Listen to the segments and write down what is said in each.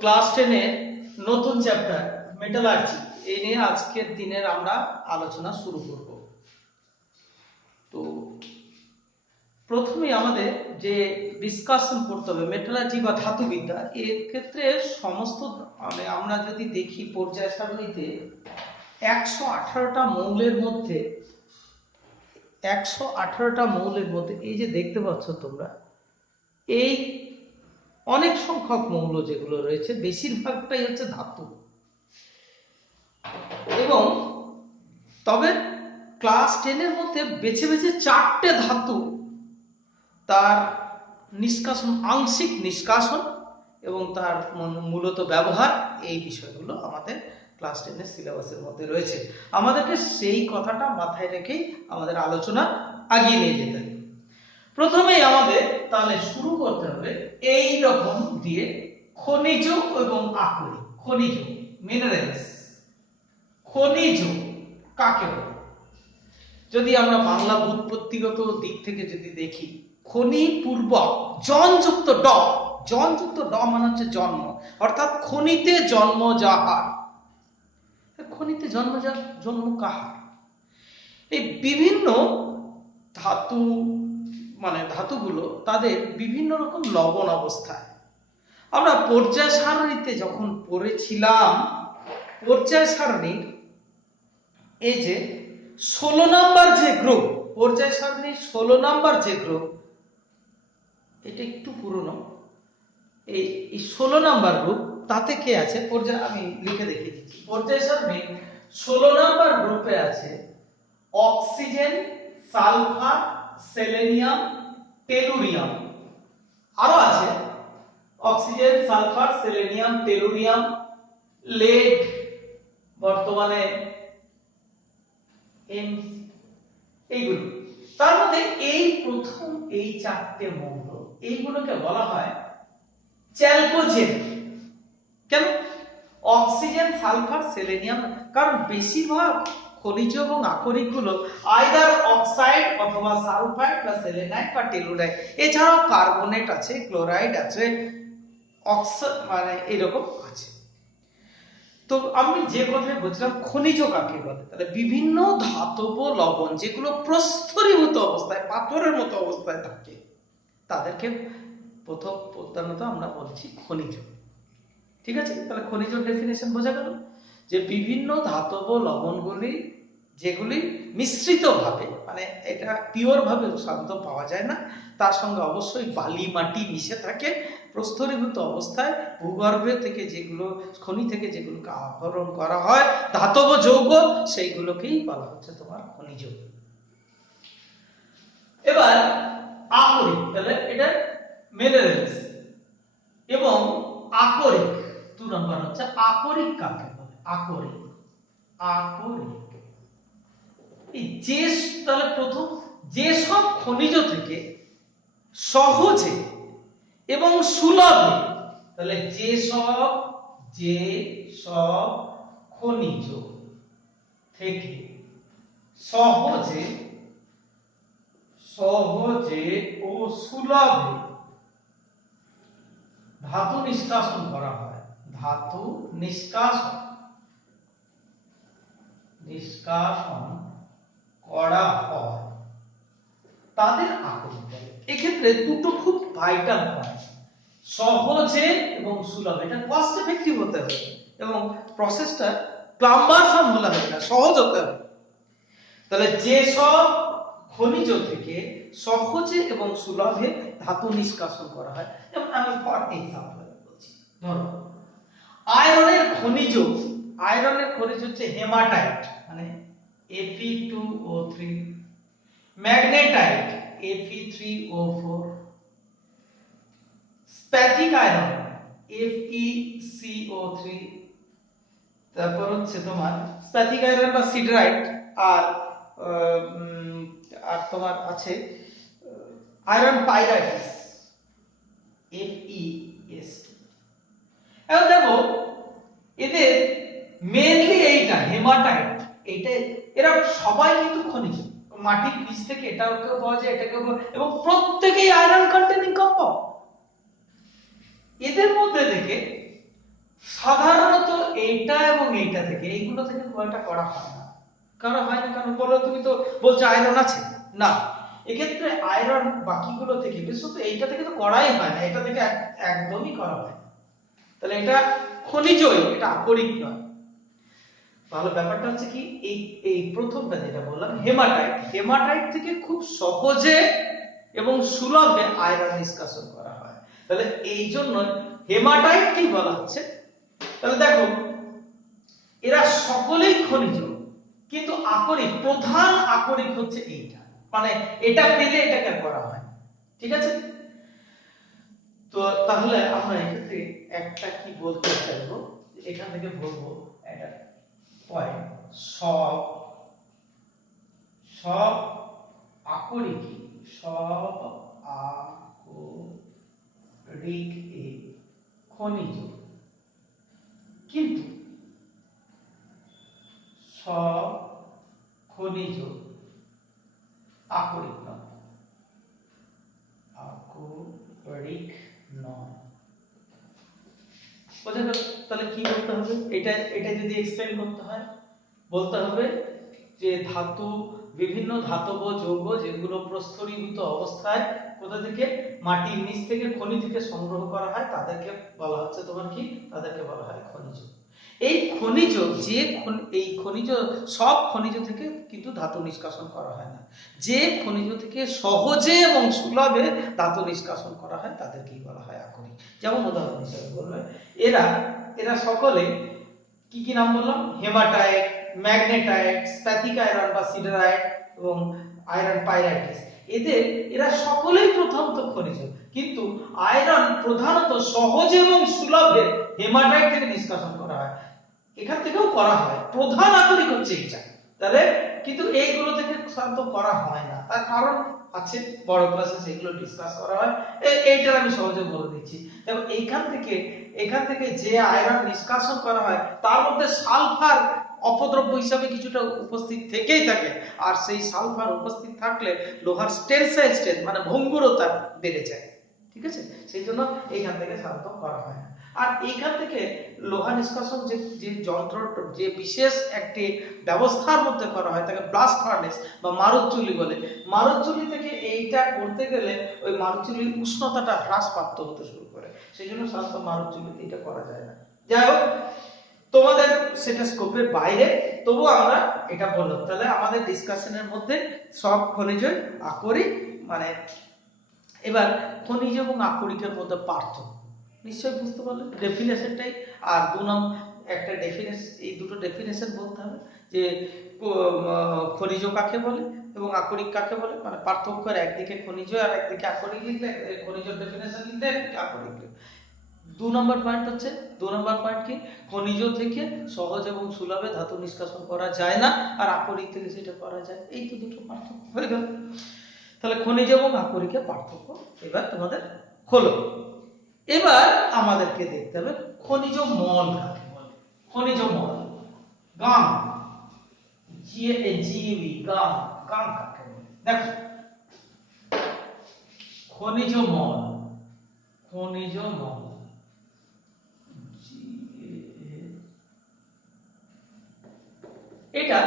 Class 10 এর নতুন chapter metallurgy এই নিয়ে আজকের দিনের আমরা আলোচনা শুরু করব। তো প্রথমে আমাদের যে ডিসকাশন করতে হবে মেটালার্জি বা ধাতুবিদ্যা, এর ক্ষেত্রে সমস্ত আমরা যদি দেখি পর্যায় সারণীতে 118টা মৌলের মধ্যে 118টা মৌলের মধ্যে এই যে দেখতে পাচ্ছ তোমরা, এই অনেক সংখ্যক মৌল যেগুলো রয়েছে বেশিরভাগটাই হচ্ছে ধাতু। এবং তবে ক্লাস 10 এর মধ্যে বেছে বেছে 4টে ধাতু তার নিষ্কাশন, আংশিক নিষ্কাশন এবং তার মূলত ব্যবহার, এই বিষয়গুলো আমাদের ক্লাস 10 এর সিলেবাসের মধ্যে রয়েছে। আমাদেরকে সেই কথাটা মাথায় রেখেই আমাদের আলোচনা এগিয়ে নিয়ে যেতে হবে। প্রথমেই আমাদের তাহলে শুরু করতে হবে এই রকম দিয়ে, খনিজ এবং আকরিক। খনিজ মিনারেলস, খনিজ কাকে বলে? যদি আমরা বাংলা ব্যুৎপত্তিগত দিক থেকে যদি দেখি, খনি পূর্বক জনযুক্ত ড, জনযুক্ত ড মানে হচ্ছে জন্ম, অর্থাৎ খনিতে জন্ম যাহার। খনিতে জন্ম কাহার? এই বিভিন্ন ধাতু মানে ধাতুগুলো তাদের বিভিন্ন রকম লবণ অবস্থায়। আমরা পর্যায় সারণীতে যখন পড়েছিলাম, পর্যায় সারণীর এই যে 16 নাম্বার যে গ্রুপ, পর্যায় সারণীর 16 নাম্বার যে গ্রুপ, এটা একটু পুরনো, এই 16 নাম্বার গ্রুপ, তাতে কে আছে? পর্যায় আমি লিখে দেখিয়ে দিচ্ছি। পর্যায় সারণীর 16 নাম্বার গ্রুপে আছে অক্সিজেন, সালফার, সেলেনিয়াম, টেলুরিয়াম। আরো আছে oxygen, sulphur, selenium, tellurium, lead, বর্তমানে এইগুলো। তার মধ্যে এই প্রথম এই 4টে মৌল, এইগুলোকে বলা হয় চ্যালকোজেন। কেন? অক্সিজেন, সালফার, সেলেনিয়াম, কারণ বেশিরভাগ খনিজ এবং আকরিক গুলো আইদার অক্সাইড অথবা সালফাইড বা সেলেনাইট বা টেলুরাইড, এছাড়াও কার্বনেট আছে, ক্লোরাইড আছে, মানে এরকম আছে। তো আমি যে কথাই বলছিলাম, খনিজ কাকে বলে? তাহলে বিভিন্ন ধাতব লবণ যেগুলো প্রস্তরীভূত অবস্থায়, পাথরের মতো অবস্থায় থাকে, তাদেরকে প্রধানত আমরা বলছি খনিজ। ঠিক আছে? তাহলে খনিজ ডেফিনেশন বোঝা গেল যে বিভিন্ন ধাতব লবণগুলি যেগুলি মিশ্রিত ভাবে, মানে এটা পিওর ভাবে শান্ত পাওয়া যায় না, তার সঙ্গে অবশ্যই বালি মাটি মিশে থাকে, প্রস্তরীভূত অবস্থায় ভূগর্ভে থেকে যেগুলো, খনি থেকে যেগুলোকে আহরণ করা হয় ধাতব যৌগ, সেইগুলোকেই বলা হচ্ছে তোমার খনিজ। এবার আকরিক, তাহলে এটা মিনারেলস। এবং আকরিক 2 নম্বর হচ্ছে আকরিক কাকে বলে? আকরিক, আকরিক যে, তাহলে প্রথম যেসব খনিজ থেকে সহজে এবং সুলভে, তাহলে যেসব খনিজ থেকে সহজে ও সুলভে ধাতু নিষ্কাশন করা হয়, ধাতু নিষ্কাশন করা হয়, তাদের আকরিক বলে। এক্ষেত্রে দুটো খুব ভাইটাল পয়েন্ট, সহজে এবং সুলভ। এটা কস্ট এফেক্টিভ হতে হবে এবং প্রসেসটা প্লাম্বার ফার্ম হলে হবে না, সহজ হতে হবে। তাহলে যেসব খনিজ থেকে সহজে এবং সুলভে ধাতু নিষ্কাশন করা হয়, যেমন আমি ফর এক্সাম্পল বলছি, ধরো আয়রনের খনিজ, আয়রনের খনিজ হচ্ছে হেমাটাইট মানে Fe2O3, magnetite Fe3O4, স্প্যাথিক iron FeCO3, তারপর হচ্ছে তোমার স্প্যাথিক আয়রন বা সিডরাইট, আর তোমার আছে আয়রন পাইরাইটিস FeS। এখন দেখো এদের মেইনলি এইটা হেমাটাইট, এইটা এরা সবাই কিন্তু খনিজ, মাটির নিচ থেকে এটাকেও পাওয়া যায়, এটাকেও, এবং প্রত্যেকেই আয়রন কন্টেনিং কম্পাউন্ড। এদের মধ্যে থেকে সাধারণত এইটা এবং এইটা থেকে এইগুলো থেকে কয়টা করা হয় না, কারণ হয় না, কারণ বলো তুমি তো বলছো আয়রন আছে না, এক্ষেত্রে আয়রন বাকিগুলো থেকে বিশেষত এইটা থেকে তো করাই হয় না, এটা থেকে একদমই করা হয় না। তাহলে এটা খনিজই, এটা আকরিক নয়। তাহলে ব্যাপারটা হচ্ছে কি, এই এই প্রথমটা যেটা বললাম হেমাটাইট, হেমাটাইট থেকে খুব সহজে এবং সুলভে আয়রন নিষ্কাশন করা হয়। তাহলে এই জন্য হেমাটাইট কি বলা হচ্ছে, তাহলে দেখো এরা সকলেই খনিজ, কিন্তু আকরিক, প্রধান আকরিক হচ্ছে এইটা, মানে এটা পেলে এটাকে করা হয়, ঠিক আছে। তো তাহলে আমরা এক্ষেত্রে একটা কি বলতে চাইবো, এখান থেকে বলবো একটা পয়েন্ট, সব সব আকরিকই, সব আকরিক খনিজ, কিন্তু সব খনিজ আকরিক নয়, আকরিক নয়। বোঝা গেল? তাহলে কি বলতে হবে, এটা এটা যদি এক্সপ্লেইন করতে হয়, বলতে হবে যে ধাতু, বিভিন্ন ধাতব যৌগ যেগুলো প্রস্তরীভূত অবস্থায় কোথা থেকে, মাটির নিচ থেকে, খনি থেকে সংগ্রহ করা হয়, তাদেরকে বলা হচ্ছে তোমার কি, তাদেরকে বলা হয় খনিজ। এই খনিজ যে এই খনিজ, সব খনিজ থেকে কিন্তু ধাতু নিষ্কাশন করা হয় না, যে খনিজ থেকে সহজে এবং সুলভে ধাতু নিষ্কাশন করা হয় তাদেরকেই বলা হয় আকরিক। যেমন উদাহরণ হিসেবে বলবে, এরা এরা সকলে কি কি নাম বললাম, হেমাটাইট, ম্যাগনেটাইট, স্প্যাথিক আয়রন বা সিডারাইট এবং আয়রন পাইরাইটিস, এরা সকলেই প্রথমত খনিজ, কিন্তু আয়রন প্রধানত সহজে এবং সুলভে হেমাটাইট থেকে নিষ্কাশন করা হয়, এখান থেকেও করা হয়, প্রধান আকরিক হচ্ছে এটা। তাহলে কিন্তু এইগুলো থেকে সাধারণত করা হয় না, তার কারণ আছে, বড় ক্লাসে সেগুলো ডিসকাস করা হয়, এইটার আমি সহজে বলে দিচ্ছি। দেখো এখান থেকে যে আয়রন নিষ্কাশন করা হয় তার মধ্যে সালফার অপদ্রব্য হিসাবে কিছুটা উপস্থিত থেকেই থাকে, আর সেই সালফার উপস্থিত থাকলে লোহার টেনসাইল স্ট্রেংথ মানে ভঙ্গুরতা বেড়ে যায়, ঠিক আছে, সেই জন্য এইখান থেকে সাধারণত করা হয় না। আর এইখান থেকে লোহা নিষ্কাশন যে যে যন্ত্র, যে বিশেষ একটি ব্যবস্থার মধ্যে করা হয় তাকে ব্লাস্ট ফার্নেস বা মারুচুল্লি বলে। মারুচুল্লি থেকে এইটা করতে গেলে ওই মারুচুল্লির উষ্ণতাটা হ্রাসপ্রাপ্ত হতে শুরু করে, সেই জন্য সাধারণত মারুচুল্লিতে এটা করা যায় না। যাই হোক, তোমাদের সেটা স্কোপের বাইরে, তবু আমরা এটা বললাম। তাহলে আমাদের ডিসকাশনের মধ্যে সব খনিজ আকরিক, মানে এবার খনিজ এবং আকরিকের মধ্যে পার্থক্য নিশ্চয়ই বুঝতে পারলেন, ডেফিনেশনটাই। আর একটা ডেফিনেশন, এই দুটো ডেফিনেশন বলতে হবে যে খনিজ কাকে বলে এবং আকরিক কাকে বলে, মানে পার্থক্যের, একদিকে খনিজ আর একদিকে আকরিক লিখলে, খনিজ ডেফিনেশন লিখলে, আকরিক লিখলে। 2 নম্বর পয়েন্ট হচ্ছে, 2 নম্বর পয়েন্ট কি, খনিজ থেকে সহজ এবং সুলভে ধাতু নিষ্কাশন করা যায় না, আর আকরিক থেকে সেটা করা যায়, এই তো দুটো পার্থক্য হয়ে গেল। তাহলে খনিজ এবং আকরিকের পার্থক্য এবার তোমাদের হলো। এবার আমাদেরকে দেখতে হবে খনিজ মল কাকে বলে। খনিজ মল, গাম, জিএবি, গাম, গাম কাকে বলে, দেখো খনিজ মল, খনিজ মল, এটা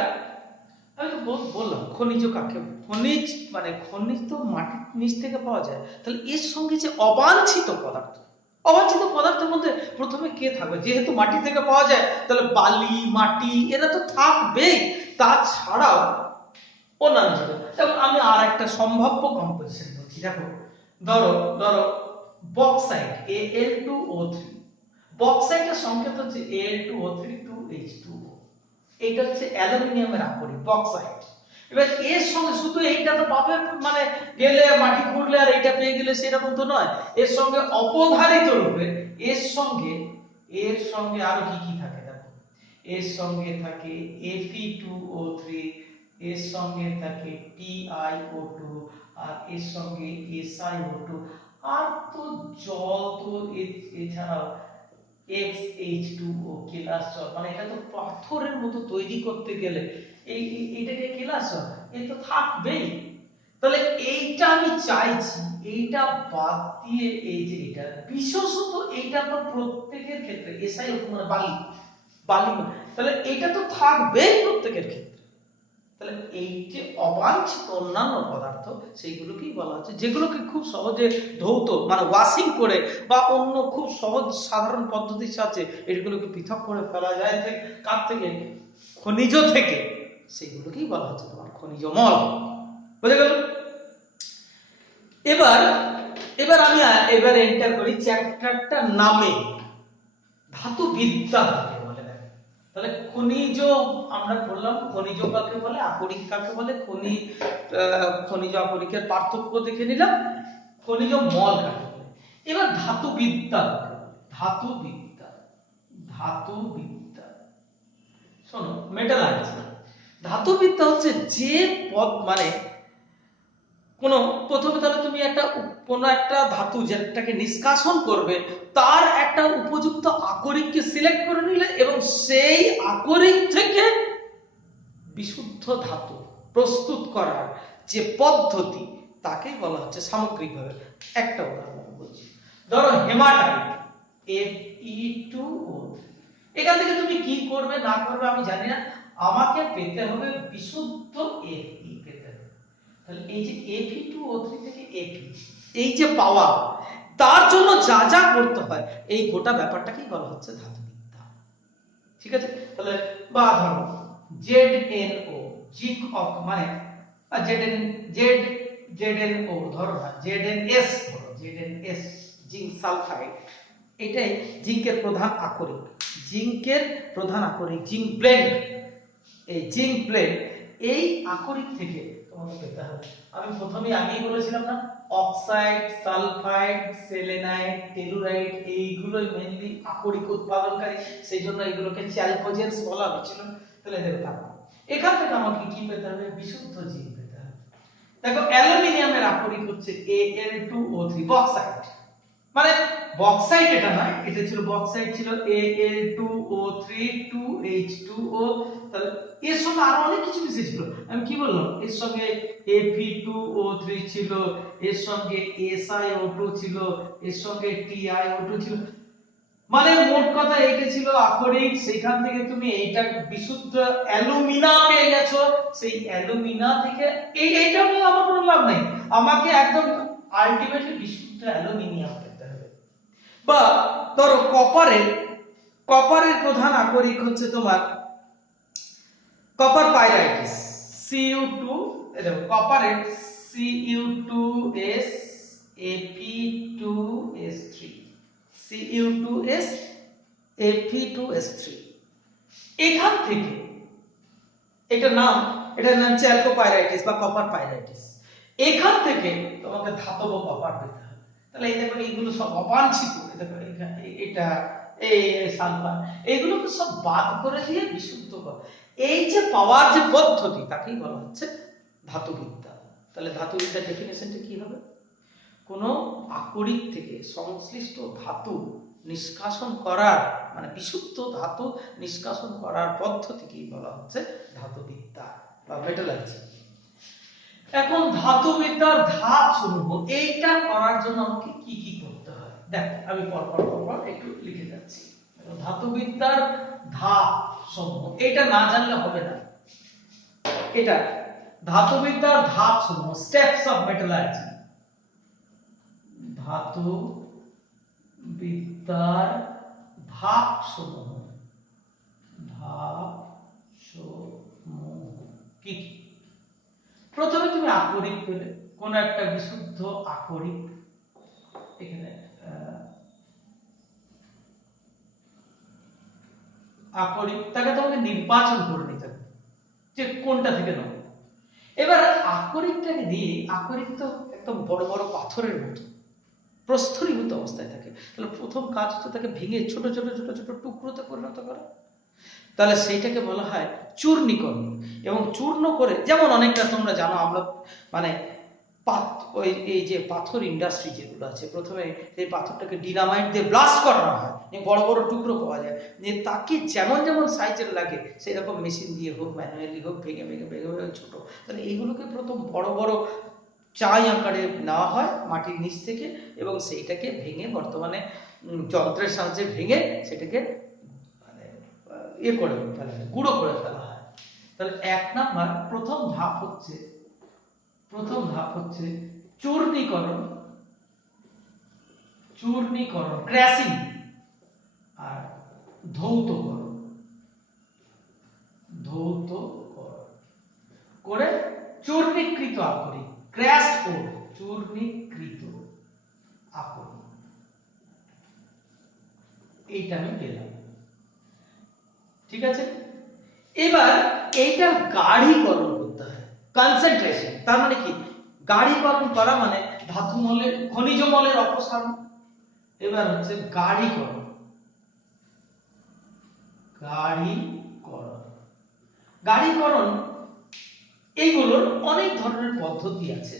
আমি তো বললাম খনিজ কাকে, খনিজ মানে খনিজ তো মাটির নিচ থেকে পাওয়া যায়, তাহলে এর সঙ্গে যে অবাঞ্ছিত পদার্থ, অবাঞ্ছিত পদার্থের মধ্যে প্রথমে কে থাকবে, যেহেতু মাটি থেকে পাওয়া যায় তাহলে বালি, মাটি এরা তো থাকবেই, তাছাড়াও অন্যান্য জিনিস। যেমন আমি আর একটা সম্ভাব্য কম্পোজিশন বলছি, দেখো ধরো ধরো বক্সাইট Al2O3, বক্সাইটের সংকেত হচ্ছে Al2O3 2H2O, এইটা হচ্ছে অ্যালুমিনিয়ামের আকরিক বক্সাইট। এবার এর সঙ্গে শুধু এইটা তো পাবে, মানে গেলে মাটি খুঁড়লে আর এইটা পেয়ে গেলে সেরকম তো নয়, এর সঙ্গে অপধারিত রূপে এর সঙ্গে আরো কি কি থাকে দেখো, এর সঙ্গে থাকে Fe2O3, এর সঙ্গে থাকে TiO2, আর এর সঙ্গে SiO2, আর তো জল তো এছাড়াও XH2O কেলাস জল, মানে এটা তো পাথরের মতো তৈরি করতে গেলে এইটাকে কেলাস জল, এ তো থাকবেই। তাহলে এইটা আমি চাইছি, এইটা বাদ দিয়ে এই যে এটা বিশেষত এইটা তো প্রত্যেকের ক্ষেত্রে এসআই মানে বালি বালি, তাহলে এটা তো থাকবেই প্রত্যেকের ক্ষেত্রে। তাহলে এই যে অবাঞ্ছিত অন্যান্য পদার্থ সেইগুলোকেই বলা হচ্ছে, যেগুলোকে খুব সহজে ধৌত মানে ওয়াশিং করে বা অন্য খুব সহজ সাধারণ পদ্ধতির সাহায্যে এগুলোকে পৃথক করে ফেলা যায় কার থেকে, খনিজ থেকে, সেইগুলোকেই বলা হচ্ছে তোমার খনিজ মল। বুঝে গেল? এবার আমি এন্টার করি চ্যাপ্টারটার নামে, ধাতু বিদ্যা কাকে বলে। তাহলে খনিজ আমরা বললাম, খনিজ কাকে বলে, আকরিক কাকে বলে, খনিজ আকরিকের পার্থক্য দেখে নিলাম, খনিজ মল কাকে বলে। এবার ধাতু বিদ্যা কাকে বলে। ধাতু বিদ্যা শোনো, মেটালার্জি। ধাতু বিদ্যা হচ্ছে যে পদ মানে প্রথমে তাহলে তুমি কোন একটা ধাতু যেটাকে নিষ্কাশন করবে তার একটা উপযুক্ত আকরিককে সিলেক্ট করে নিলে এবং সেই আকরিক থেকে বিশুদ্ধ ধাতু প্রস্তুত করার যে পদ্ধতি তাকেই বলা হচ্ছে সামগ্রিকভাবে। একটা উদাহরণ বলছি, ধরো হেমাটাইট Fe2O, এখান থেকে তুমি কি করবে না করবে আমি জানি না, আমাকে পেতে হবে বিশুদ্ধ Fe পেতে হবে। তাহলে এই যে Fe2O3 থেকে Fe এই যে পাওয়া, তার জন্য যা যা করতে হয় এই গোটা ব্যাপারটাকেই বলা হচ্ছে ধাতুবিদ্যা। ঠিক আছে? তাহলে বা ধরো ZnO জিঙ্ক মানে ZnO ধরো না ZnS ধরো, ZnS জিঙ্ক সালফাইড, এটাই জিঙ্কের প্রধান আকরিক, জিঙ্ক ব্লেন্ড। এই জিঙ্ক ব্লেন্ড এই আকরিক থেকে তোমাকে পেতে হবে, আমি প্রথমে আগেই বলেছিলাম না, অক্সাইড, সালফাইড, সেলেনাইড, টেলুরাইড এইগুলোই মেইনলি আকরিক উৎপাদনকারী, সেই জন্য এগুলোকে চ্যালকোজেন্স বলা হয়েছিল। তাহলে দেখো এখান থেকে আমাকে কি পেতে হবে, বিশুদ্ধ জিঙ্ক পেতে হবে। দেখো অ্যালুমিনিয়ামের আকরিক হচ্ছে Al2O3 বক্সাইড, মানে বক্সাইড এটা নয়, এটা ছিল বক্সাইড ছিল Al2O3 2H2O। তাহলে এর সঙ্গে আরো অনেক কিছু মিশেছিল, আমি কি বললাম, এর সঙ্গে Fe2O3 ছিল, এর সঙ্গে SiO2 ছিল, এর সঙ্গে TiO2 ছিল, মানে মোট কথা এটা ছিল আকরিক। সেখান থেকে তুমি এইটা বিশুদ্ধ অ্যালুমিনা পেয়ে গেছো, সেই অ্যালুমিনা থেকে এইটা নিয়ে আমার কোনো লাভ নাই, আমাকে একদম আলটিমেটলি বিশুদ্ধ অ্যালুমিনিয়াম পেতে হবে। বা ধরো কপারের প্রধান আকরিক হচ্ছে তোমার কপার পাইরাইটিস Cu2, দেখো কপারের Cu2S Fe2S3 Cu2S Fe2S3, এখান থেকে এটার নাম চ্যালকোপাইরাইটিস বা কপার পাইরাইটিস, এখান থেকে তোমাকে ধাতব কপার পেতে হবে। তাহলে এই দেখো এইগুলো সব অবাঞ্ছিত, দেখো এটা এই সালফার, এইগুলোকে সব বাদ করে দিয়ে বিশুদ্ধ করা, এই যে পাওয়ার যে পদ্ধতি তাকেই বলা হচ্ছে ধাতুবিদ্যা। তাহলে ধাতুবিদ্যার ডেফিনেশনটা কি হবে, কোন আকরিক থেকে সংশ্লিষ্ট ধাতু নিষ্কাশন করার মানে বিশুদ্ধ ধাতু নিষ্কাশন করার পদ্ধতিকেই বলা হচ্ছে ধাতুবিদ্যা বা মেটালার্জি। এখন ধাতুবিদ্যার ধাপ সমূহ এইটা করার জন্য আমাকে কি কি করতে হয়, দেখো আমি পরপর একটু লিখে যাচ্ছি। ধাতুবিদ্যার ধাপ সমূহ এটা না জানলে হবে না, এটা ধাতুবিদ্যার ধাপ সমূহ, স্টেপস অফ মেটালার্জি। ধাতু বিদ্যার ধাপ সমূহ কি? প্রথমে তুমি আকরিক পেলে, কোন একটা বিশুদ্ধ আকরিক, এখানে আকরিকটাকে তোমাকে নির্বাচন করে নিতে হবে যে কোনটা থেকে নেব। এবার আকরিকটাকে দিয়ে, আকরিক তো একদম বড় বড় পাথরের মতো প্রস্তরীভূত অবস্থায় থাকে, তাহলে প্রথম কাজ হচ্ছে তাকে ভেঙে ছোট ছোট ছোট ছোট টুকরোতে পরিণত করা, তাহলে সেইটাকে বলা হয় চূর্ণীকরণ। এবং চূর্ণ করে, যেমন অনেকটা তোমরা জানো, আমরা মানে এই যে পাথর ইন্ডাস্ট্রি যেগুলো আছে, প্রথমে এই পাথরটাকে ডিনামাইট দিয়ে ব্লাস্ট করানো হয়, বড় বড় টুকরো পাওয়া যায়, যে তাকে যেমন যেমন সাইজের লাগে সেই রকম মেশিন দিয়ে হোক ম্যানুয়ালি হোক ভেঙে ভেঙে ভেঙে ভেঙে ছোট, তাহলে এইগুলোকে প্রথম বড় বড় চাই আকারে নেওয়া হয় মাটির নিচ থেকে, এবং সেইটাকে ভেঙে বর্তমানে যন্ত্রের সাহায্যে ভেঙে সেটাকে মানে ইয়ে করে ফেলা হয়, গুঁড়ো করে ফেলা হয়। তাহলে এক নাম্বার প্রথম ধাপ হচ্ছে চূর্ণীকরণ, ক্র্যাশিং, আর ধৌতকরণ করে চূর্ণীকৃত আকরিক, ক্র্যাশড ওর, চূর্ণীকৃত আকরিক, এইটা আমি পেলাম। ঠিক আছে, এবার এইটার গাঢ়ীকরণ করতে হয়, কনসেন্ট্রেশন। তার মানে কি, গাঢ়ীকরণ করা মানে ধাতু মলের, খনিজ মলের অপসারণ। এবার হচ্ছে গাঢ়ীকরণ। এইগুলোর অনেক ধরনের পদ্ধতি আছে।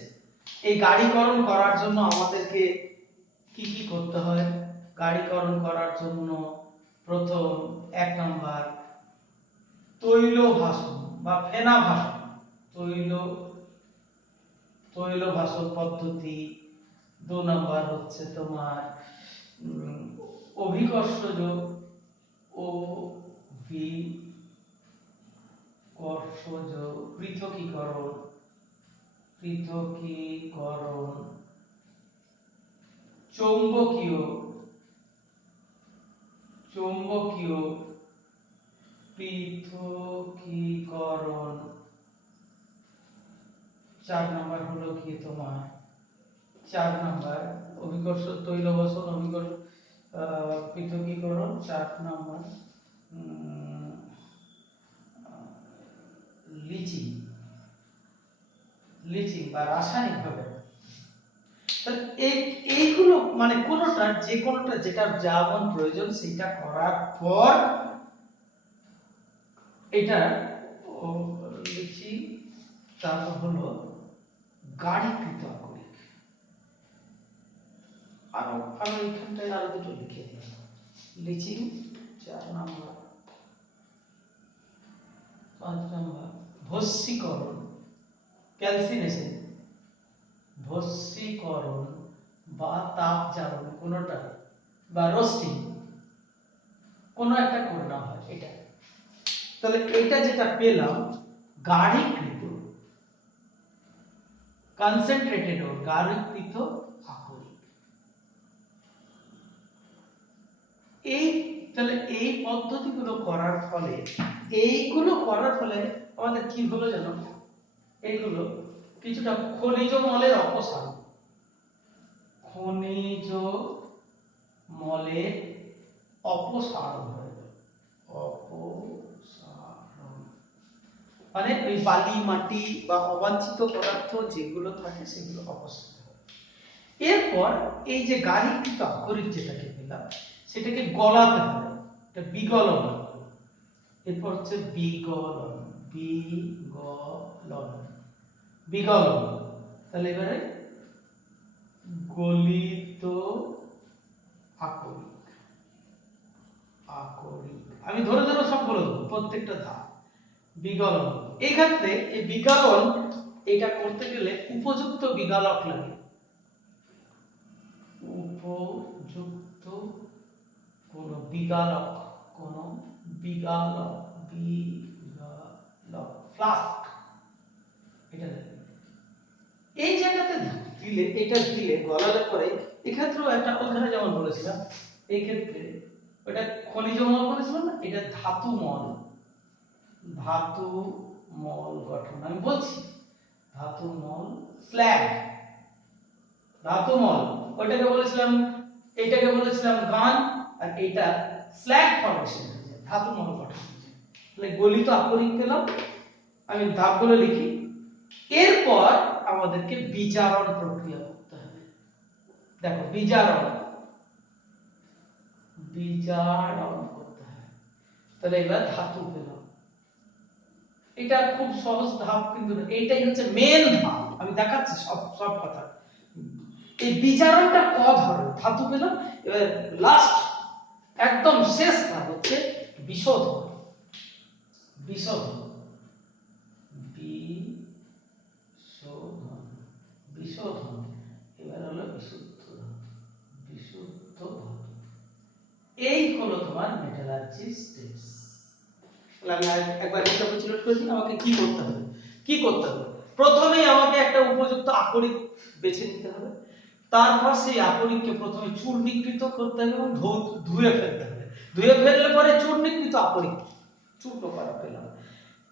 এই গাঢ়ীকরণ করার জন্য আমাদেরকে কি কি করতে হয়? গাঢ়ীকরণ করার জন্য প্রথম এক নাম্বার তৈল ভাষণ বা ফেনা ভাষণ, তৈল ভাষণ পদ্ধতি। 2 নাম্বার হচ্ছে তোমার অভিকর্ষজ পৃথকীকরণ, চৌম্বকীয় পৃথকীকরণ। 4 নাম্বার হলো কি তোমার, 4 নাম্বার অভিকর্ষ তৈল ভাষণ, অভিকর্ষ পৃথকীকরণ। 4 নাম্বার লিচিং বা রাসায়নিক ভাবে। এইগুলো মানে কোনটা, যে কোনটা যেটা যেমন প্রয়োজন সেটা করার পর এটা লিচিং, তারপর হলো গাঢ়ীকৃত আকরিক। আরো এখানটায় আরো দুটো লিখে দিই, লিচিং 4 নাম্বার। 5 নাম্বার ভস্মীকরণ, ক্যালসিনেশন, ভস্মীকরণ বা তাপ জ্বালানো, কোনটা বা রোস্টিং, কোন একটা করে নেওয়া হয় এটা। তাহলে এটা যেটা পেলাম গাঢ়ীকৃত, কনসেন্ট্রেটেড ও গাঢ়ীকৃত আকরিক। তাহলে এই পদ্ধতিগুলো করার ফলে, আমাদের কি হলো জানো, এইগুলো কিছুটা খনিজ মলের অপসারণ, হয়ে গেল। মানে ওই বালি মাটি বা অবাঞ্ছিত পদার্থ যেগুলো থাকে সেগুলো অপসারিত হয়। এরপর এই যে গাঢ়ীকৃত আকরিক যেটাকে পেলাম সেটাকে গলাতে হবে, এটা বিগলন। এরপর হচ্ছে বিগলন। তাহলে এবারে গলিত আকরিক, আমি ধরে ধরে সব বলে দেবো প্রত্যেকটা ধাপ। বিগলন, এই ক্ষেত্রে এই বিগলন এটা করতে গেলে উপযুক্ত বিগালক লাগে, উপযুক্ত কোন বিগালক, ফ্লাস্ক, এটা এই জায়গাতে দিলে, এটা দিলে গলালে পরে এক্ষেত্রেও একটা, ওখানে যেমন বলেছিলাম এই ক্ষেত্রে ওটা খনিজ মল বলেছিলাম না, এটা ধাতু মল গঠন। আমি বলছি ধাতু মল, স্ল্যাগ, ধাতু মল, ওইটাকে বলেছিলাম, এইটাকে বলেছিলাম গান, আর এইটা স্ল্যাগ ফর্মেশন, ধাতু মল গঠন। তাহলে গলিত আকরিক পেলাম। আমি ধাপগুলো লিখি। এরপর আমাদেরকে বিজারণ প্রক্রিয়া করতে হবে। দেখো বিজারণ করতে হবে। তাহলে এবার ধাতু পেলাম, এটা খুব সহজ ধাপ, কিন্তু এইটাই হচ্ছে মেন ধাপ। আমি দেখাচ্ছি সব কথা। এই বিজারণটা ক ধরনের, ধাতু পেলাম, এবার লাস্ট একদম শেষ ধাপ হচ্ছে বিশোধন। বিশোধন, এবার হলো বিশুদ্ধ ধাতু, বিশুদ্ধ ধাতু। এই হলো তোমার মেটালার্জি স্টেপস। তাহলে আমি একবার রিক্যাপিচুলেট করে দিই, আমাকে কি করতে হবে, কি করতে হবে। প্রথমেই আমাকে একটা উপযুক্ত আকরিক বেছে নিতে হবে, তারপর সেই আকরিককে প্রথমে চূর্ণীকৃত করতে হবে এবং ধুয়ে ফেলতে হবে। ধুয়ে ফেললে পরে চূর্ণীকৃত আকরিক চূর্ণ করা পেলাম।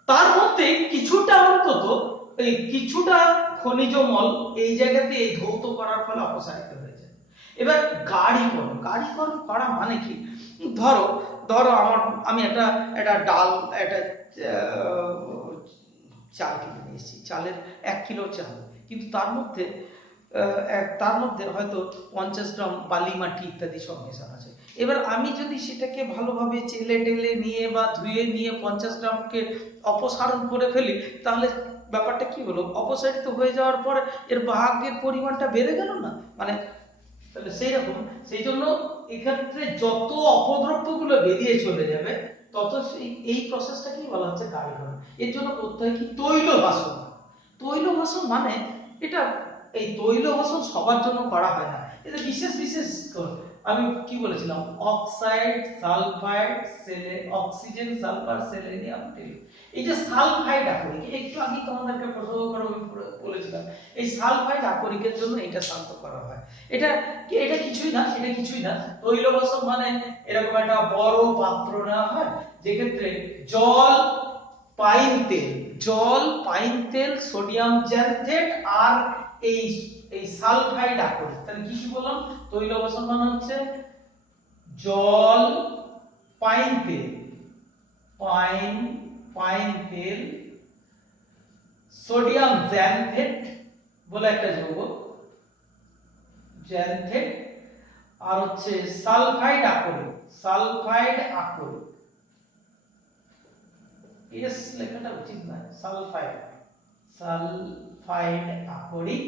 তার মধ্যে কিছুটা অন্তত এই কিছুটা খনিজ মল এই জায়গাতে এই ধৌত করার ফলে অপসারিত হয়ে যায়। এবার গাঢ়ীকরণ করা মানে কি, ধরো ধরো আমি একটা ডাল, একটা চাল কিনে নিয়ে এসেছি, চালের 1 কিলো চাল, কিন্তু তার মধ্যে হয়তো 50 গ্রাম বালি মাটি ইত্যাদি সব মেশানো আছে। এবার আমি যদি সেটাকে ভালোভাবে চেলে টেলে নিয়ে বা ধুয়ে নিয়ে 50 গ্রামকে অপসারণ করে ফেলি, তাহলে ব্যাপারটা কি হলো, অপসারিত হয়ে যাওয়ার পরে এর ভাগের পরিমাণটা বেড়ে গেল না, মানে তাহলে সেই রকম, সেই জন্য এক্ষেত্রে যত অপদ্রব্যগুলো বেরিয়ে চলে যাবে তত এই প্রসেসটাকেই বলা হচ্ছে গাঢ়ীকরণ। এর জন্য করতে হয় কি, তৈল ভাষণ। তৈল ভাষণ মানে এটা, এই তৈল ভাষণ সবার জন্য করা হয় না, এটা বিশেষ বিশেষ আমি কি বলেছিলাম, oxide, sulphide, oxygen, sulphur, selenium, এই যে সালফাইড আকরিক, একটু আগে তোমাদেরকে প্রসঙ্গ করে বলেছিলাম, এই সালফাইড আকরিকের জন্য এটা শান্ত করা হয়। এটা কিছুই না, তৈল ভাষণ মানে এরকম একটা বড় পাত্র নেওয়া হয়, যেক্ষেত্রে জল, পাইন তেল, সোডিয়াম জ্যান্থেট আর এই সালফাইড আকরিক। তাহলে কি বললাম, তৈল ভাষণ মানে হচ্ছে জল, পাইন তেল, সোডিয়াম জ্যান্থেট বলে একটা যৌগ, জ্যান্থেট, আর হচ্ছে সালফাইড আকরিক, এস লেখাটা উচিত নয়, সালফাইড আকরিক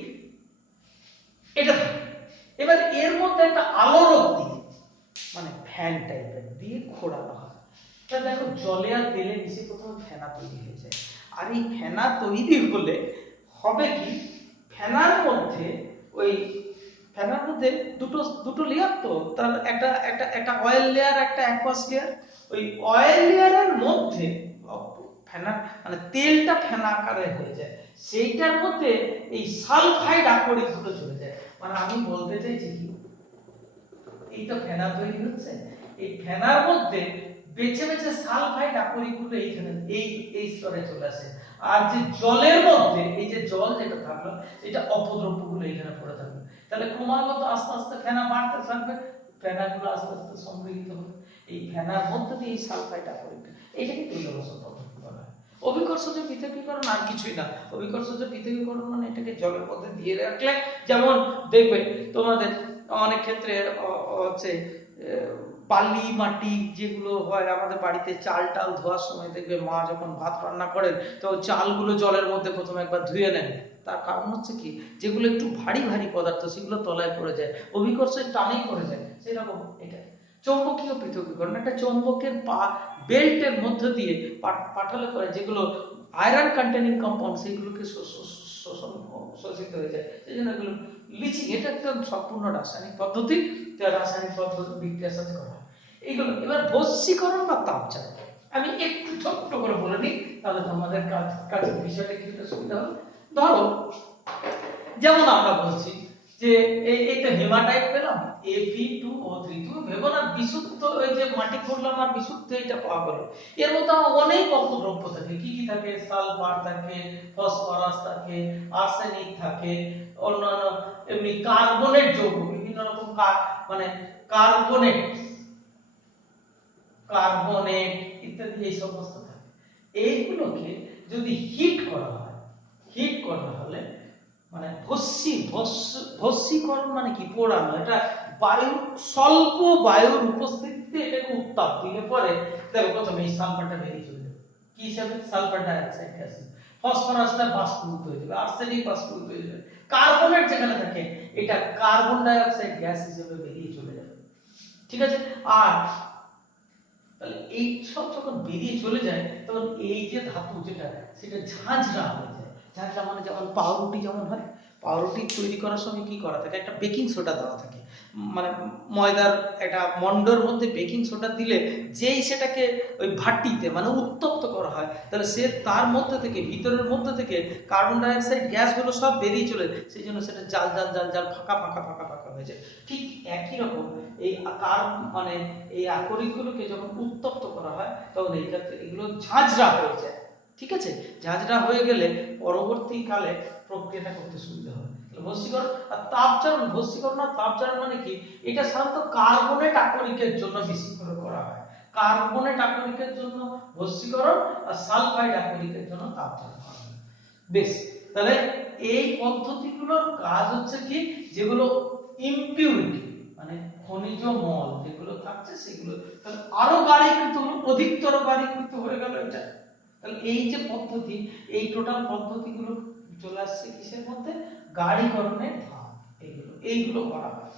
এটা। এবার এর মধ্যে একটা আলোরক দিয়ে, মানে ফ্যান টাইপের দিয়ে ঘোরানো হয়। তা দেখো জলে আর তেলে মিশে প্রথমে ফেনা তৈরি হয়ে যায়, আর এই ফেনা তৈরি হলে হবে কি, ফেনার মধ্যে দুটো লেয়ার, তো তার একটা অয়েল লেয়ার, একটা অ্যাকুয়াস লেয়ার। ওই অয়েল লেয়ারের মধ্যে ফেনা মানে তেলটা ফেনা আকারে হয়ে যায়, সেইটার মধ্যে এই সালফাইড আকরিক গুলো চলে যায়। মানে আমি বলতে চাইছি কি, এই তো ফেনা তৈরি হচ্ছে, এই ফেনার মধ্যে বেছে বেছে সালফাইড আকরিক গুলো এইখানে এই স্তরে চলে আসে, আর যে জলের মধ্যে এই যে জল যেটা থাকলো, এটা অপদ্রব্য গুলো এখানে পড়ে থাকবে। তাহলে ক্রমাগত আস্তে আস্তে ফেনা বাড়তে থাকবে, ফেনাগুলো আস্তে আস্তে সংগৃহীত হবে, এই ফেনার মধ্যে দিয়ে এই সালফাইড আকরিক, এটাকে তৈল ভাষণ পদ্ধতি বলা হয়। অভিকর্ষজ পৃথকীকরণ আর কিছুই না, অভিকর্ষজ পৃথকীকরণ মানে এটাকে জলের মধ্যে দিয়ে রাখলে, যেমন দেখবে তোমাদের অনেক ক্ষেত্রে হচ্ছে বালি মাটি যেগুলো হয় আমাদের বাড়িতে, চাল টাল ধোয়ার সময় দেখবে মা যখন ভাত রান্না করেন তো চালগুলো জলের মধ্যে প্রথমে একবার ধুয়ে নেন। তার কারণ হচ্ছে কি, যেগুলো একটু ভারী ভারী পদার্থ সেগুলো তলায় পড়ে যায়, অভিকর্ষের টানেই পড়ে যায়, সেরকম এটা। চৌম্বকীয় পৃথকীকরণ, একটা চৌম্বকের বেল্টের মধ্য দিয়ে পাঠালে পরে যেগুলো আয়রন কন্টেনিং কম্পাউন্ড সেগুলোকে শোষিত হয়ে যায়, সেই জন্য এগুলো লিচিং, এটা একটা সম্পূর্ণ রাসায়নিক পদ্ধতি, রাসায়নিক পদ্ধতি বিক্রিয়ার সাথে করা হয় এইগুলো। এবার বস্যীকরণ বা তাপচালন আমি একটু ছোট্ট করে বলে নিই, তাহলে তোমাদের কাছে বিষয়টা কিছুটা সুবিধা হবে। ধরো যেমন আমরা বলছি যে এইটা হেমাটাইট পেলাম, Fe2O3, তুমি ভেবো না বিশুদ্ধ ওই যে মাটি খুঁড়লাম আর বিশুদ্ধ এটা পাওয়া গেল, এর মধ্যে অনেক অপদ্রব্য থাকে। কি কি থাকে, সালফার থাকে, ফসফরাস থাকে, আর্সেনিক থাকে, অন্যান্য এমনি কার্বনেট যৌগ, বিভিন্ন রকম মানে কার্বনেট ইত্যাদি এই সমস্ত থাকে। এইগুলোকে যদি হিট করা হলে মানে ভস্মীকরণ মানে কি, পোড়ানো, এটা স্বল্প বায়ুর উপস্থিতিতে এটাকে উত্তাপ দিলে পরে দেখো প্রথমে এই সালফারটা বেরিয়ে চলে যাবে, কি হিসাবে, সালফার ডাইঅক্সাইড গ্যাস, ফসফরাসটা বাষ্পীভূত হয়ে যাবে, আর্সেনিক বাষ্পীভূত হয়ে যাবে, কার্বনেট যেখানে থাকে এটা কার্বন ডাইঅক্সাইড গ্যাস হিসেবে বেরিয়ে চলে যাবে, ঠিক আছে। আর তাহলে এই সব যখন বেরিয়ে চলে যায় তখন এই যে ধাতু যেটা সেটা ঝাঁঝরা হয়ে যায়। ঝাঁঝরা মানে যেমন পাউরুটি যেমন হয়, পাউরুটি তৈরি করার সময় কি করা থাকে, একটা বেকিং সোডা দেওয়া থাকে, মানে ময়দার একটা মন্ডর মধ্যে বেকিং সোডা দিলে যেই সেটাকে ওই ভাটিতে মানে উত্তপ্ত করা হয়, তাহলে সে তার মধ্যে থেকে ভিতরের মধ্যে থেকে কার্বন ডাই অক্সাইড গ্যাসগুলো সব বেরিয়ে চলে, সেই জন্য সেটা জাল জাল জাল জাল ফাঁকা ফাঁকা ফাঁকা ফাঁকা হয়ে যায়। ঠিক একই রকম এই মানে এই আকরিকগুলোকে যখন উত্তপ্ত করা হয় তখন এই ক্ষেত্রে এগুলো ঝাঁঝরা হয়ে যায়। ঠিক আছে, ঝাঁঝরা হয়ে গেলে পরবর্তীকালে প্রক্রিয়াটা করতে সুবিধা হয়। ভস্মীকরণ আর তাপচারণ, ভস্মীকরণ আর তাপচারণ মানে কি, এটা সাধারণত কার্বনেট আকরিকের জন্য বেশি করে করা হয়। কার্বনেট আকরিকের জন্য ভস্মীকরণ আর সালফাইড আকরিকের জন্য তাপচারণ করা হয়। বেশ, তাহলে এই পদ্ধতিগুলোর কাজ হচ্ছে কি, যেগুলো ইমপিউরিটি মানে খনিজ মল যেগুলো থাকছে সেগুলো তাহলে আরো গাঢ়ীকৃত, অধিকতর গাঢ়ীকৃত হয়ে গেল এটা। তাহলে এই যে পদ্ধতি, এই টোটাল পদ্ধতিগুলো চলে আসছে কিসের মধ্যে, গাঢ়ীকরণের ধাপ, এইগুলো করা হয়।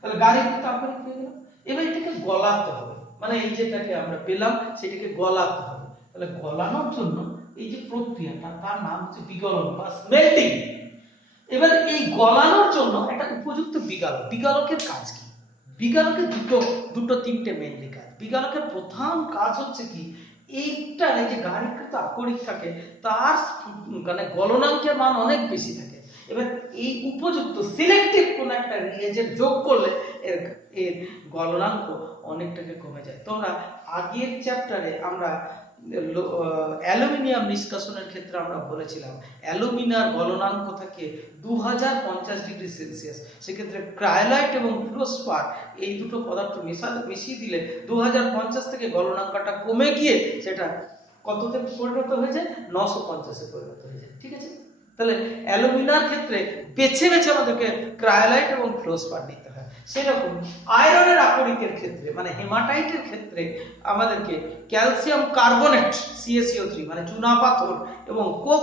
তাহলে গাঢ়ীকৃত আকরিক হয়ে গেল। এবার এটাকে গলাতে হবে, মানে এই যেটাকে আমরা পেলাম সেটাকে গলাতে হবে। তাহলে গলানোর জন্য এই যে প্রক্রিয়াটা তার নাম হচ্ছে বিগলন বা স্মেল্টিং। এবার এই গলানোর জন্য একটা উপযুক্ত বিগালক, বিগালকের কাজ কি, বিগালকের দুটো তিনটে মেইনলি কাজ। বিগালকের প্রধান কাজ হচ্ছে কি, এইটা এই যে গাঢ়ীকৃত আকরিক থাকে তার মানে গলনাঙ্কের মান অনেক বেশি থাকে। এবার এই উপযুক্ত সিলেক্টিভ কোন একটা রিয়েজেন্ট যোগ করলে এর গলনাঙ্ক অনেকটাকে কমে যায়। তোমরা আগের চ্যাপ্টারে আমরা অ্যালুমিনিয়াম নিষ্কাশনের ক্ষেত্রে আমরা বলেছিলাম অ্যালুমিনার গলনাঙ্ক থাকে 2050 ডিগ্রি সেলসিয়াস। সেক্ষেত্রে ক্রায়োলাইট এবং ফ্লোরস্পার এই দুটো পদার্থ মিশিয়ে দিলে 2050 থেকে গলনাঙ্কটা কমে গিয়ে সেটা কততে পরিণত হয়ে যায়, 950-এ পরিণত হয়ে যায়। ঠিক আছে, তাহলে অ্যালুমিনার ক্ষেত্রে বেছে বেছে আমাদেরকে ক্রায়োলাইট এবং ফ্লোরস্পার নিতে হয়। সেরকম আয়রনের আকরিকের ক্ষেত্রে মানে হেমাটাইটের ক্ষেত্রে আমাদেরকে ক্যালসিয়াম কার্বনেট CaCO3 মানে চুনা পাথর এবং কোক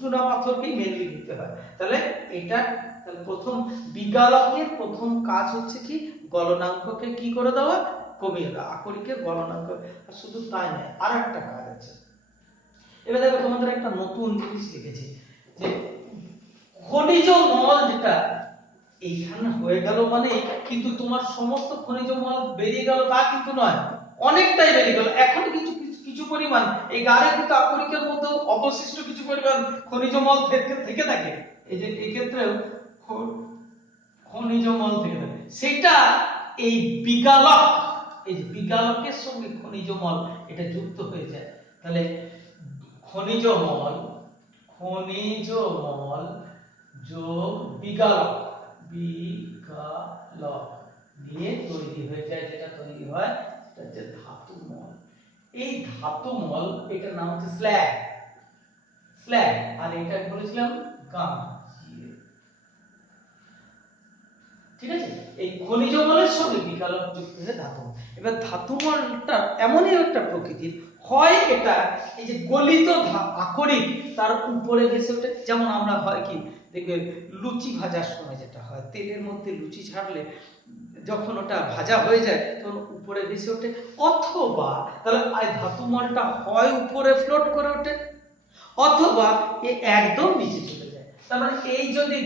চুনা পাথরকেই মেনলি দিতে হয়। তাহলে এটা তাহলে প্রথম বিগালকের প্রথম কাজ হচ্ছে কি, গলনাঙ্ককে কি করে দেওয়া, কমিয়ে দেওয়া, আকরিকের গলনাঙ্ক। আর শুধু তাই নয়, আর একটা কাজ আছে। এবার দেখো তোমাদের একটা নতুন জিনিস লিখেছি যে খনিজ মল যেটা এইখানে হয়ে গেল মানে কিন্তু তোমার সমস্ত খনিজ মল বেরিয়ে গেল তা কিন্তু নয়, অনেকটাই বেরিয়ে গেল। এখন কিছু কিছু পরিমাণ এই গাঢ়ীকৃত আকরিকের মধ্যে অবশিষ্ট কিছু পরিমাণ খনিজ মল থেকে থাকে। এই যে এই ক্ষেত্রে খনিজ মল থেকে থাকে, সেটা এই বিগালক, এই বিগালকের সঙ্গে খনিজ মল এটা যুক্ত হয়ে যায়। তাহলে খনিজ মল যোগ বিগালক দিয়ে তৈরি হয়ে যায়, যেটা তৈরি হয় সেটা হচ্ছে ধাতু মল। এই ধাতু মল এটার নাম হচ্ছে স্ল্যাগ, আর এটা বলেছিলাম গাম। ঠিক আছে, এই খনিজ মলের সঙ্গে বিগালক যুক্ত হয়ে ধাতু। এবার ধাতু মলটা এমনই একটা প্রকৃতির, হয় এটা এই যে গলিত আকরিক তার উপরে ভেসে ওঠে, যেমন আমরা হয় কি দেখবে লুচি ভাজার সময় যেটা হয়, তেলের মধ্যে লুচি ছাড়লে যখন ওটা ভাজা হয়ে যায় তখন উপরে ভেসে ওঠে, অথবা তাহলে ধাতু মলটা হয় উপরে ফ্লোট করে ওঠে অথবা এ একদম নিচে চলে যায়। তার মানে এই যদি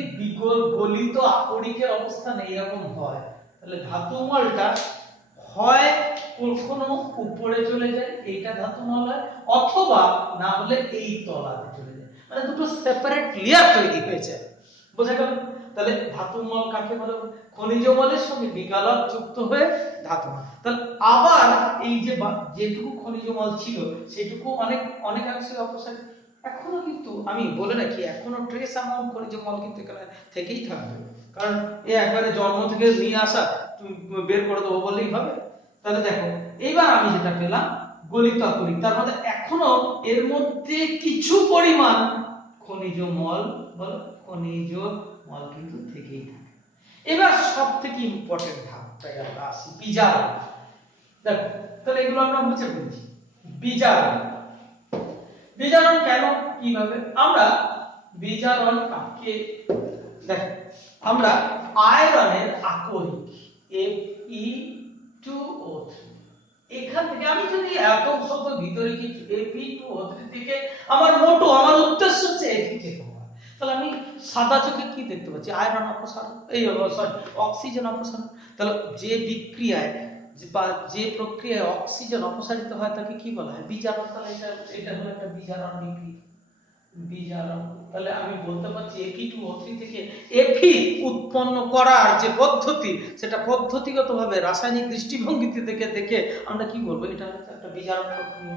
গলিত আকরিকের অবস্থান এইরকম হয় তাহলে ধাতু মলটা হয় কখনো উপরে চলে যায়, এইটা ধাতু মল হয়, অথবা না হলে এই তলাতে চলে যায়, মানে দুটো সেপারেট লেয়ার তৈরি হয়ে যায়। বোঝা গেল? তাহলে ধাতু মল কাকে বলে, খনিজ মলের সঙ্গে বিগালক যুক্ত হয়ে ধাতু মল। তাহলে আবার এই যে যেটুকু খনিজ মল ছিল সেটুকু অনেকাংশে অপসারণ। এখনো কিন্তু আমি বলে রাখি, এখনো ট্রেস অ্যামাউন্ট খনিজ মল কিন্তু এখানে থেকেই থাকবে, কারণ এই একবারে জন্ম থেকে নিয়ে আসা তুমি বের করে দেবো বললেই হবে। তাহলে দেখো এইবার আমি যেটা পেলাম গলিত আকরিক, তার মানে এখনো এর মধ্যে কিছু পরিমাণ খনিজ মল কিন্তু থেকেই থাকে। এবার সব থেকে ইম্পর্টেন্ট ধাপটাই আমরা আসি, বিজারণ। দেখো তাহলে এগুলো আমরা মুছে ফেলছি। বিজারণ কেন, কিভাবে আমরা বিজারণ কাকে, দেখো আমরা আয়রনের আকরিক Fe2O3 এখান থেকে আমি যদি এটম শব্দ ভিতরে কিছু Fe2O3 থেকে আমার উদ্দেশ্য হচ্ছে Fe চেক করা, তাহলে আমি সাদা চোখে কি দেখতে পাচ্ছি? আয়রন অপসারণ, এই সরি অক্সিজেন অপসারণ। তাহলে যে বিক্রিয়ায় বা যে প্রক্রিয়ায় অক্সিজেন অপসারিত হয় তাকে কি বলা হয়? বিজারণ। তাহলে এটা হলো একটা বিজারণ বিক্রিয়া, বিজারণ। তাহলে আমি বলতে পারছি Fe2O3 থেকে Fe উৎপন্ন করার যে পদ্ধতি, সেটা পদ্ধতিগতভাবে রাসায়নিক দৃষ্টিভঙ্গিতে থেকে দেখে আমরা কি বলবো? এটা হচ্ছে একটা বিজারণ প্রক্রিয়া।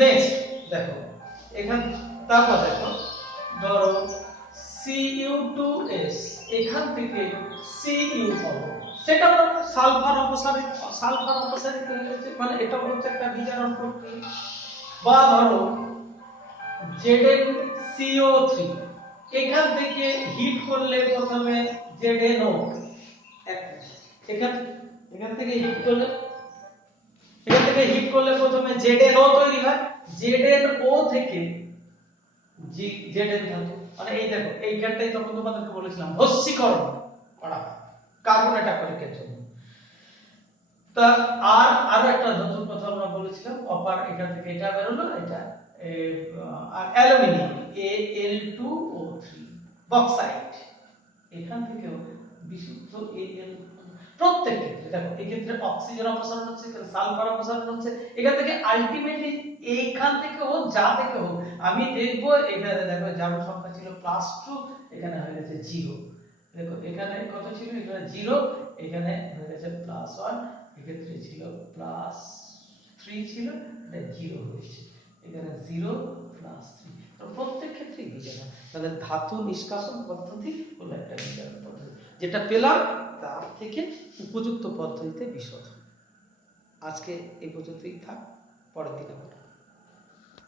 নেক্সট দেখো এখান, তারপর দেখো ধরো Cu2S, এখান থেকে Cu পাবো, সেটা সালফার অপসারিত, সালফার অপসারিত হয়ে যাচ্ছে, মানে এটা হচ্ছে একটা বিজারণ প্রক্রিয়া। বা ধরো ZnCO3, এখান থেকে হিট করলে প্রথমে ZnO, এখান থেকে হিট করলে, প্রথমে ZnO তৈরি হয়, ZnO থেকে Zn ধাতু, মানে এই দেখো এইখানটাই তখন তোমাদেরকে বলেছিলাম ভস্মীকরণ করা হয় কার্বনেট আকরিকের জন্য। তা আর একটা ধাতুর কথা আমরা বলেছিলাম কপার, এখান থেকে এটা বের হলো, এটা আর অ্যালুমিনিয়াম Al2O3, বক্সাইট এখান থেকে বিশুদ্ধ Al। প্রত্যেক ক্ষেত্রে দেখো এই ক্ষেত্রে অক্সিজেন অপসারণ হচ্ছে, এখানে সালফার অপসারণ হচ্ছে, এখান থেকে আলটিমেটলি এইখান থেকে হোক যা থেকে হোক আমি দেখবো এখানে দেখো জারণ সংখ্যা ছিল +2, এখানে হয়ে গেছে 0। দেখো এখানে কত ছিল? এখানে 0, এখানে হয়ে গেছে +1, এক্ষেত্রে ছিল +3 ছিল, এটা 0 হয়েছে, এখানে 0 +3। তো প্রত্যেক ক্ষেত্রেই বিজারণ। তাহলে ধাতু নিষ্কাশন পদ্ধতি হলো একটা বিজারণ পদ্ধতি, যেটা পেলাম তার থেকে উপযুক্ত পদ্ধতিতে বিশোধন। আজকে এই পর্যন্তই থাক, পরের দিন আবার